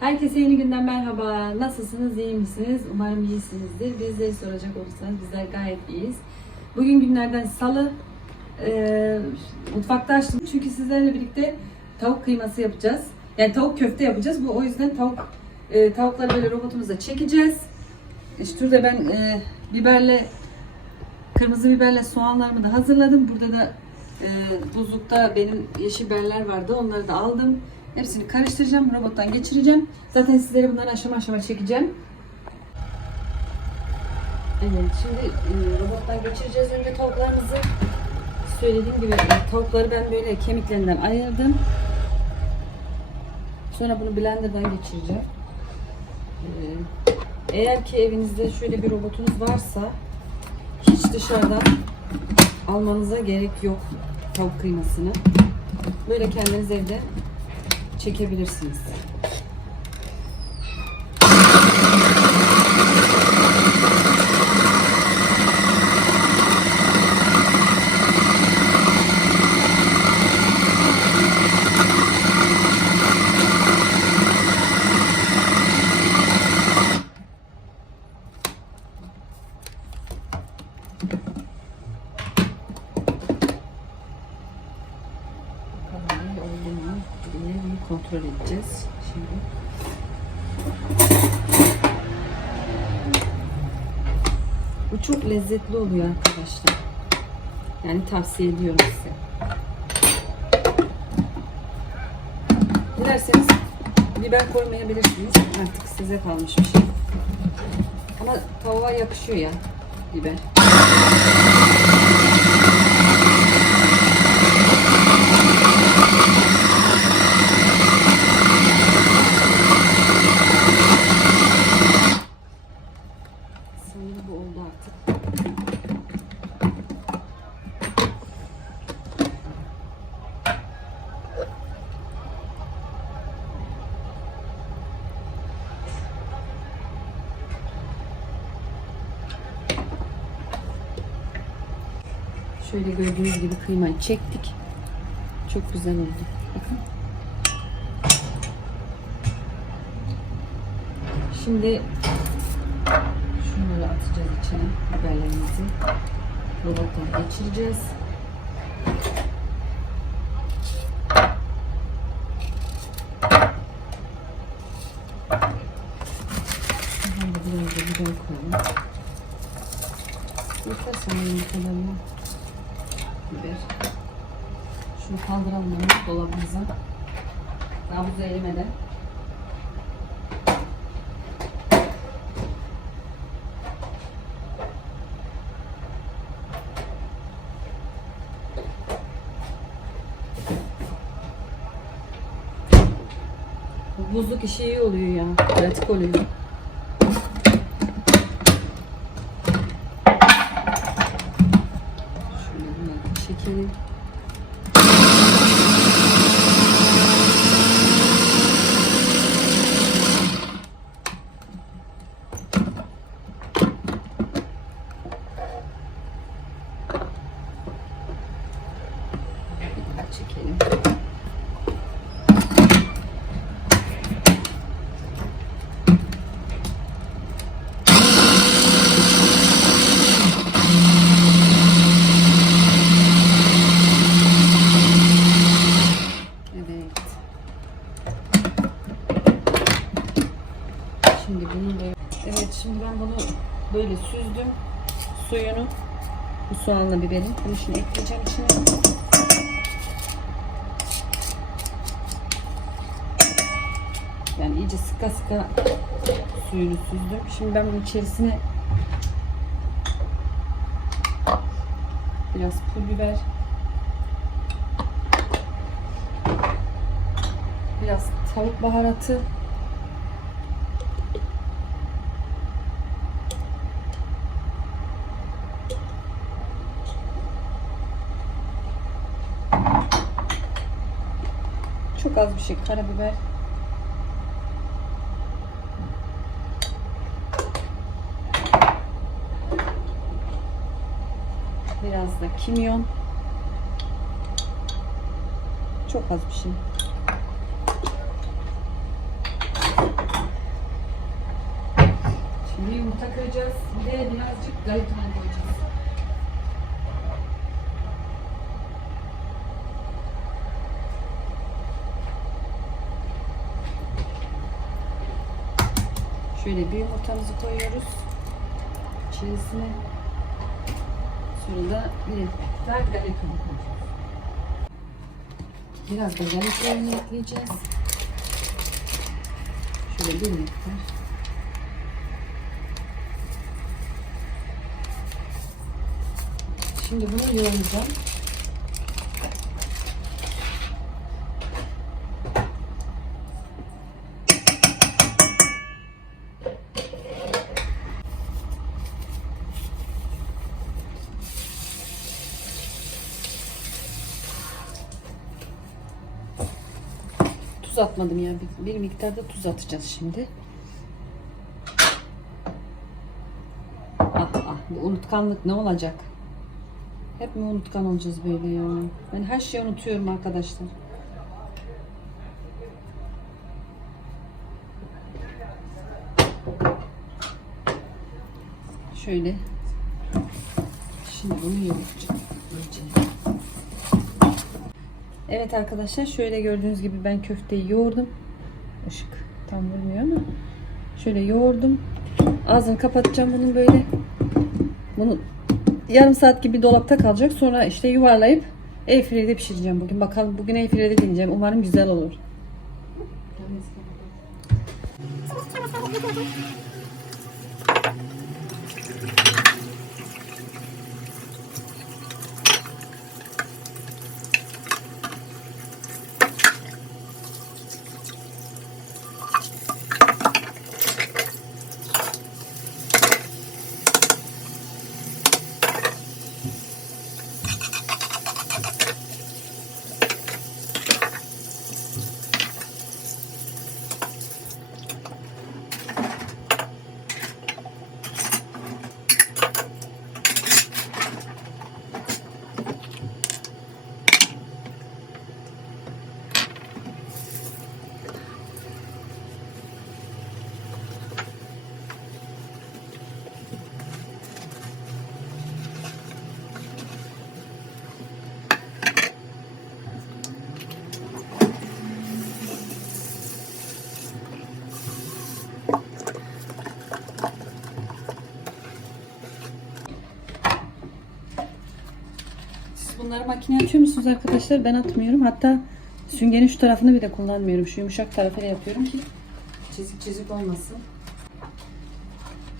Herkese yeni günden merhaba. Nasılsınız, iyi misiniz? Umarım iyisinizdir. Bizleri soracak olursanız bizler gayet iyiyiz. Bugün günlerden salı. Ee, mutfakta açtım çünkü sizlerle birlikte tavuk kıyması yapacağız. Yani tavuk köfte yapacağız. Bu o yüzden tavuk e, tavukları böyle robotumuza çekeceğiz. İşte şurada ben e, biberle kırmızı biberle soğanlarımı da hazırladım. Burada da e, buzlukta benim yeşil biberler vardı. Onları da aldım. Hepsini karıştıracağım. Robottan geçireceğim. Zaten sizlere bunları aşama aşama çekeceğim. Evet şimdi e, robottan geçireceğiz önce tavuklarımızı. Söylediğim gibi e, tavukları ben böyle kemiklerinden ayırdım. Sonra bunu blenderdan geçireceğim. E, eğer ki evinizde şöyle bir robotunuz varsa hiç dışarıdan almanıza gerek yok tavuk kıymasını. Böyle kendiniz evde çekebilirsiniz. Bakalım iyi oldu mu diye bir kontrol edeceğiz şimdi. Bu çok lezzetli oluyor arkadaşlar. Yani tavsiye ediyorum size. Dilerseniz biber koymayabilirsiniz. Artık size kalmış bir şey. Ama tavuğa yakışıyor ya biber. Sanırım bu oldu artık. Şöyle gördüğünüz gibi kıymayı çektik. Çok güzel oldu. Bakın. Şimdi Şunları atacağız içine biberlerimizi. Robottan geçireceğiz. Şuradan da biraz da biber koyalım. Yeter sanırım bu kadarına. Biber. Şunu kaldıralım hemen dolabımıza. Daha erimeden. Bu Buzluk işi iyi oluyor ya. Pratik oluyor. Şöyle bunları da çekelim. Bir daha çekelim. Evet. Şimdi bunu da Evet şimdi ben bunu böyle süzdüm. Suyunu bu soğanla biberin. Bunu şimdi ekleyeceğim içine. Yani iyice sıka sıka suyunu süzdüm. Şimdi ben bunun içerisine biraz pul biber biraz tavuk baharatı çok az bir şey karabiber biraz da kimyon çok az bir şey Şimdi yumurta kıracağız. Bir de birazcık galiton koyacağız. Şöyle bir yumurtamızı koyuyoruz. İçerisine. Sonra da bir. Biraz da galitonunu ekleyeceğiz. Şöyle bir miktar. Şimdi bunu yoğuracağım. Tuz atmadım ya. Bir, bir miktar da tuz atacağız şimdi. Ah ah bu unutkanlık ne olacak? Hep mi unutkan olacağız böyle ya? Ben her şeyi unutuyorum arkadaşlar. Şöyle. Şimdi bunu yoğuracağım. iyice. Evet arkadaşlar şöyle gördüğünüz gibi ben köfteyi yoğurdum. Işık tam vurmuyor ama. Şöyle yoğurdum. Ağzını kapatacağım bunun böyle. Bunu yarım saat gibi dolapta kalacak. Sonra işte yuvarlayıp airfryer'de pişireceğim bugün. Bakalım bugün airfryer'de deneyeceğim. Umarım güzel olur. Bunları makineye atıyor musunuz arkadaşlar? Ben atmıyorum. Hatta süngerin şu tarafını bile kullanmıyorum. Şu yumuşak tarafıyla yapıyorum ki çizik çizik olmasın.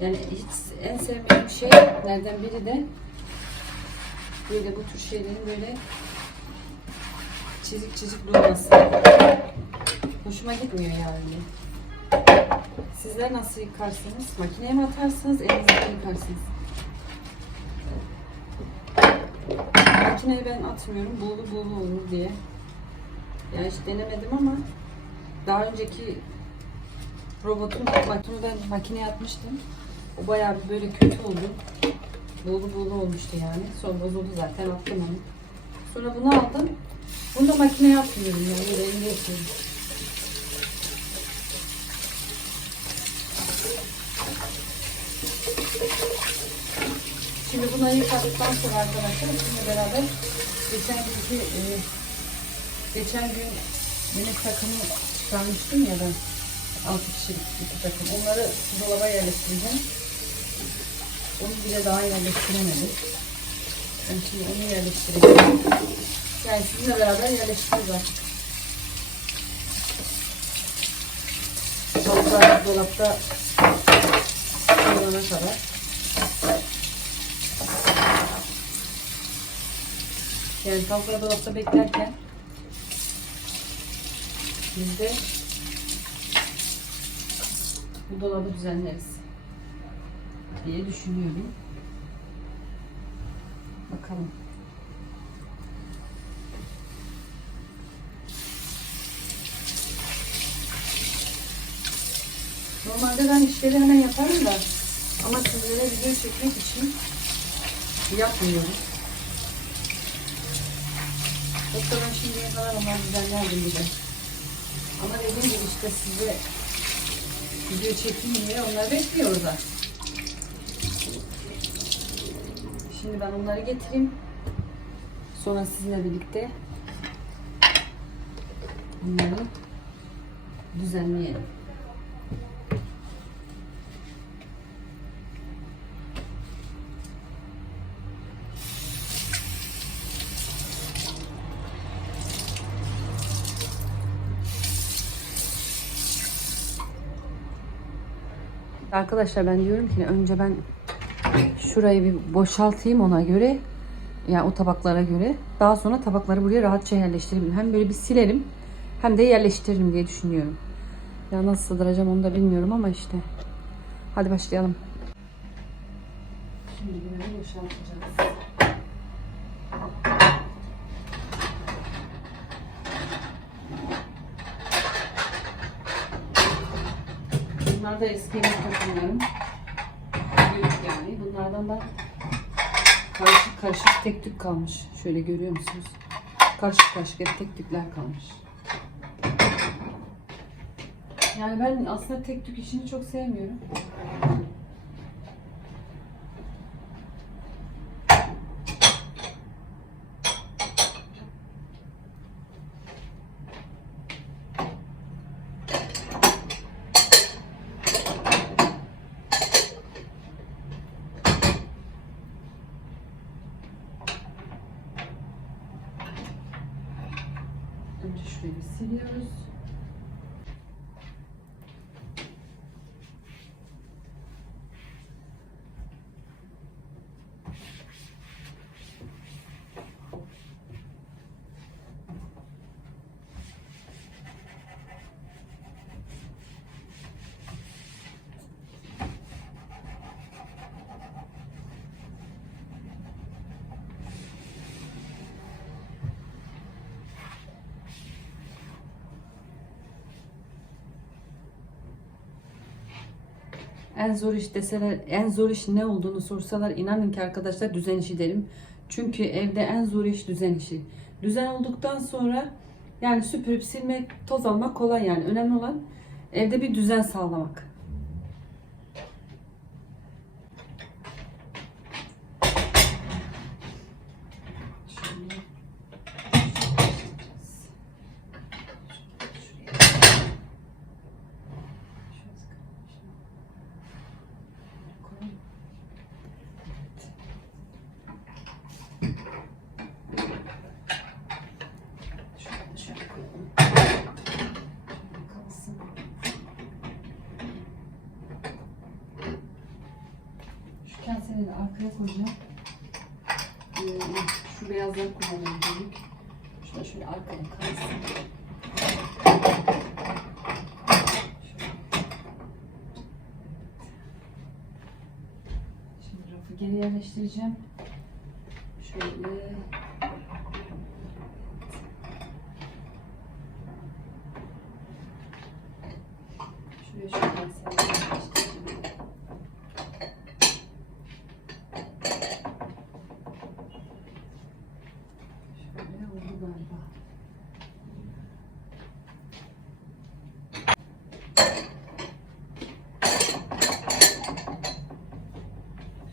Yani hiç en sevmediğim şeylerden biri de böyle bu tür şeylerin böyle çizik çizik olması. Hoşuma gitmiyor yani. Sizler nasıl yıkarsınız? Makineye mi atarsınız, elinizle mi yıkarsınız? Makineye ben atmıyorum. Buğulu buğulu olur diye. Yani hiç denemedim ama daha önceki robotun makinunu ben makineye atmıştım. O bayağı bir böyle kötü oldu. Buğulu buğulu olmuştu yani. Sonra bozuldu zaten attım onu. Sonra bunu aldım. Bunu da makineye atmıyorum yani. Elimde yapıyorum. Şimdi bunları yıkadıktan sonra arkadaşlar sizinle beraber geçen günkü e, geçen gün yemek takımı çıkarmıştım ya ben 6 kişilik iki takım. Onları dolaba yerleştireceğim. Onu bile daha yerleştiremedim. Ben şimdi onu yerleştireceğim. Yani sizinle beraber yerleştiririz artık. Tavuklar dolapta olana kadar. Yani tavukları dolapta beklerken biz de bu dolabı düzenleriz diye düşünüyorum. Bakalım. Normalde ben işleri hemen yaparım da ama sizlere video çekmek için yapmıyorum. Yoksa ben şimdiye kadar onları düzenlerdim bir de. Ama dediğim gibi işte size Video çekeyim diye onlar bekliyor orada. Şimdi ben onları getireyim. Sonra sizinle birlikte bunları düzenleyelim. Arkadaşlar ben diyorum ki önce ben şurayı bir boşaltayım ona göre. Yani o tabaklara göre. Daha sonra tabakları buraya rahatça yerleştireyim. Hem böyle bir silerim hem de yerleştiririm diye düşünüyorum. Ya nasıl sığdıracağım onu da bilmiyorum ama işte. Hadi başlayalım. Şimdi bunları boşaltacağız. Bunlar da eski takımlarım. Büyük yani. Bunlardan da karışık karışık tek tük kalmış. Şöyle görüyor musunuz? Karışık karışık hep tek tükler kalmış. Yani ben aslında tek tük işini çok sevmiyorum. Önce şurayı bir siliyoruz. En zor iş deseler, en zor iş ne olduğunu sorsalar inanın ki arkadaşlar düzen işi derim. Çünkü evde en zor iş düzen işi. Düzen olduktan sonra yani süpürüp silmek, toz almak kolay yani. Önemli olan evde bir düzen sağlamak. Şöyle. Şuraya. Koyalım. Şöyle de şöyle koyalım. Şöyle kalsın. Şu kaseleri de arkaya koyacağım. Ee, şu beyazları kullanalım dedik. Şurada şöyle arkaya kalsın. Şimdi rafı geri yerleştireceğim. Şöyle. Şuraya şu kaseleri yerleştireceğim. Şöyle oldu galiba.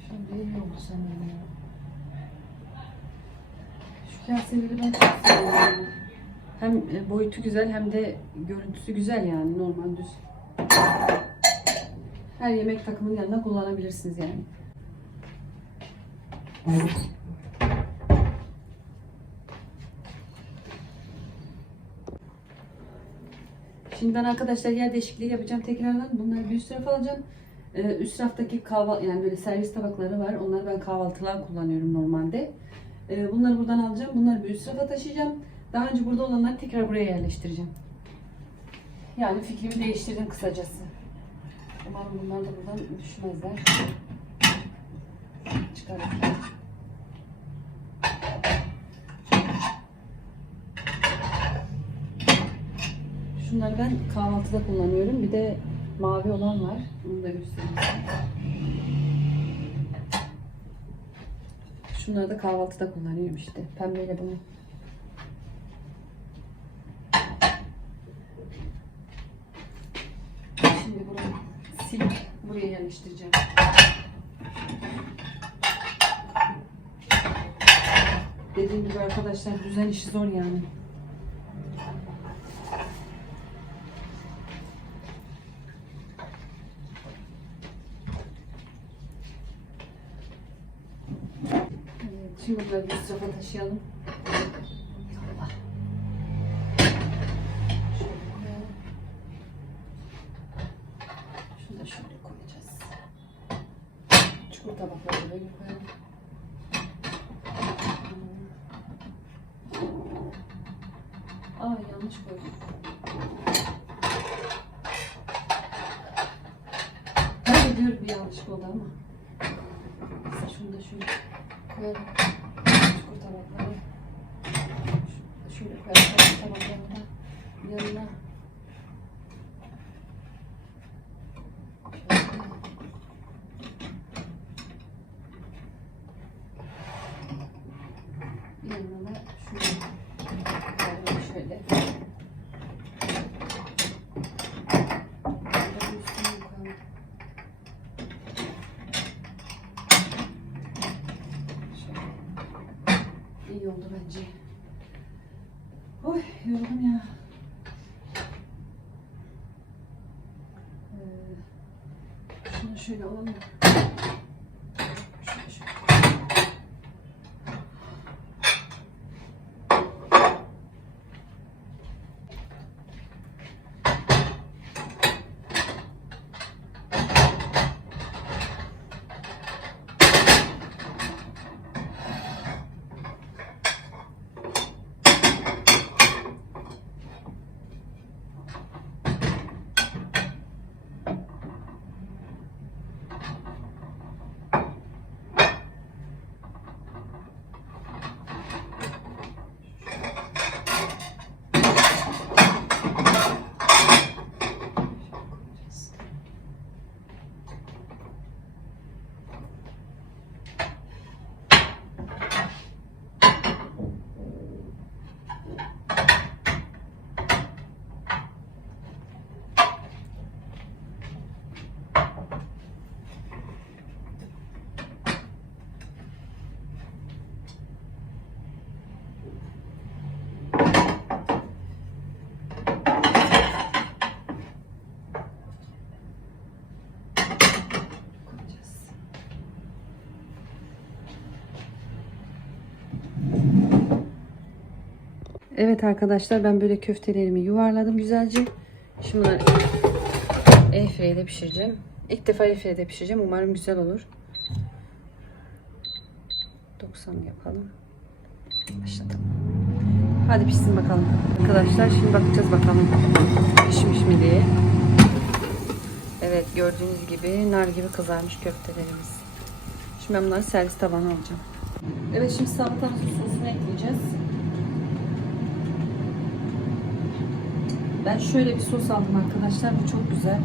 Şimdi iyi oldu sanırım ya. Kaseleri ben çok seviyorum. Hem e, boyutu güzel hem de görüntüsü güzel yani normal düz. Her yemek takımının yanında kullanabilirsiniz yani. Şimdi ben arkadaşlar yer değişikliği yapacağım tekrardan. Bunları bir üst tarafa alacağım. Ee, üst raftaki kahvaltı yani böyle servis tabakları var. Onları ben kahvaltılar kullanıyorum normalde. Ee, bunları buradan alacağım. Bunları bir üst rafa taşıyacağım. Daha önce burada olanları tekrar buraya yerleştireceğim. Yani fikrimi değiştirdim kısacası. Umarım bunlar da buradan düşmezler. Çıkarım. Şunları ben kahvaltıda kullanıyorum. Bir de mavi olan var. Bunu da göstereyim Şunları da kahvaltıda kullanıyorum işte. Pembeyle bunu. Şimdi bunu silip buraya yerleştireceğim. Dediğim gibi arkadaşlar düzen işi zor yani. Evet, şimdi bunları bir sırafa taşıyalım. Da şöyle koyacağız. Çukur tabakları böyle koyalım. Yanlış koydum. Kaybediyor bir yanlışlık oldu ama. Mesela şunu da şöyle koyalım. Çukur tabakları. Şunu da şöyle koyalım tabaklarını da yanına. Şöyle. Yanına da şunu koyalım şöyle. Şöyle bir üstüne koyalım. Şöyle. İyi oldu bence. Oy yoruldum ya. Ee, şunu şöyle alalım. Şöyle şöyle. koyacağız. Evet arkadaşlar ben böyle köftelerimi yuvarladım güzelce. Şimdi bunları airfryer'de pişireceğim. İlk defa airfryer'de pişireceğim. Umarım güzel olur. 90 yapalım. Başlatalım. Hadi pişsin bakalım. Arkadaşlar şimdi bakacağız bakalım pişmiş mi diye. Evet gördüğünüz gibi nar gibi kızarmış köftelerimiz. Şimdi ben bunları servis tabağına alacağım. Evet şimdi salatamızın sosunu ekleyeceğiz. Ben şöyle bir sos aldım arkadaşlar. Bu çok güzel.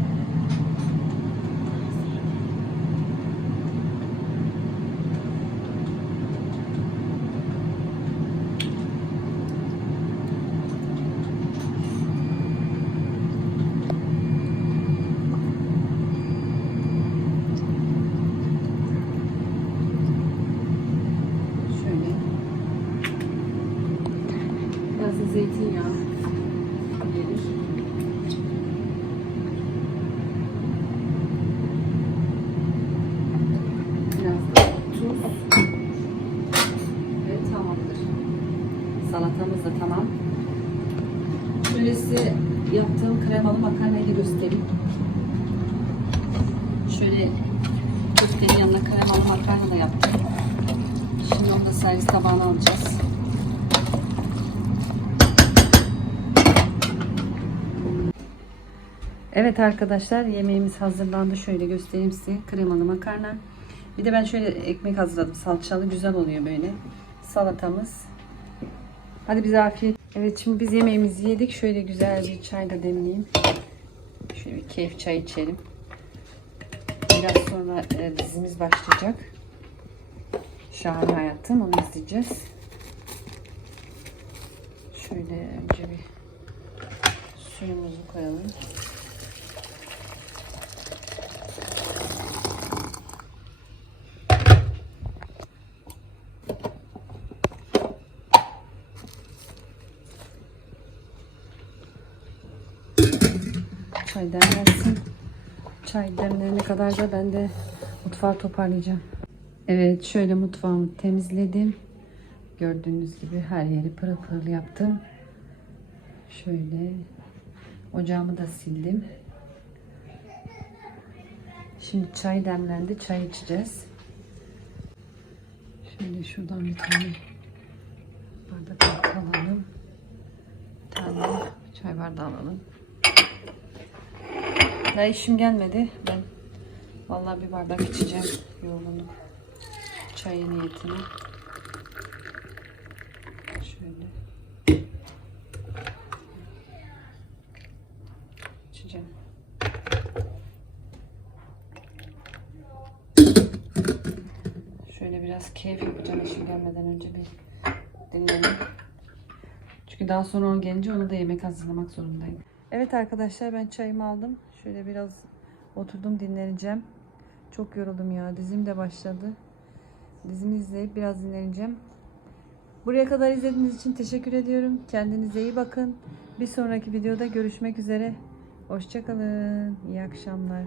Zeytinyağı gelir. Biraz da tuz. Ve tamamdır. Salatamız da tamam. Şöyle size yaptığım kremalı makarnayı da göstereyim. Şöyle köftenin yanına kremalı makarna da yaptım. Şimdi onu da servis tabağına alacağız. Evet arkadaşlar yemeğimiz hazırlandı. Şöyle göstereyim size. Kremalı makarna. Bir de ben şöyle ekmek hazırladım. Salçalı güzel oluyor böyle. Salatamız. Hadi bize afiyet. Evet şimdi biz yemeğimizi yedik. Şöyle güzel bir çay da demleyeyim. Şöyle bir keyif çay içelim. Biraz sonra e, dizimiz başlayacak. Şahane Hayatım. Onu izleyeceğiz. Şöyle önce bir suyumuzu koyalım. Çay demlensin. Çay demlenene kadar da ben de mutfağı toparlayacağım. Evet şöyle mutfağımı temizledim. Gördüğünüz gibi her yeri pırıl pırıl yaptım. Şöyle ocağımı da sildim. Şimdi çay demlendi. Çay içeceğiz. Şimdi şuradan bir tane bardak alalım. Bir tane çay bardağı alalım. Daha işim gelmedi. Ben vallahi bir bardak içeceğim. Yorgunum. Çayı niyetine. Şöyle. İçeceğim. Şöyle biraz keyif yapacağım işim gelmeden önce bir dinleneyim. Çünkü daha sonra o gelince onu da yemek hazırlamak zorundayım. Evet arkadaşlar ben çayımı aldım. Şöyle biraz oturdum dinleneceğim. Çok yoruldum ya. Dizim de başladı. Dizimi izleyip biraz dinleneceğim. Buraya kadar izlediğiniz için teşekkür ediyorum. Kendinize iyi bakın. Bir sonraki videoda görüşmek üzere. Hoşçakalın. İyi akşamlar.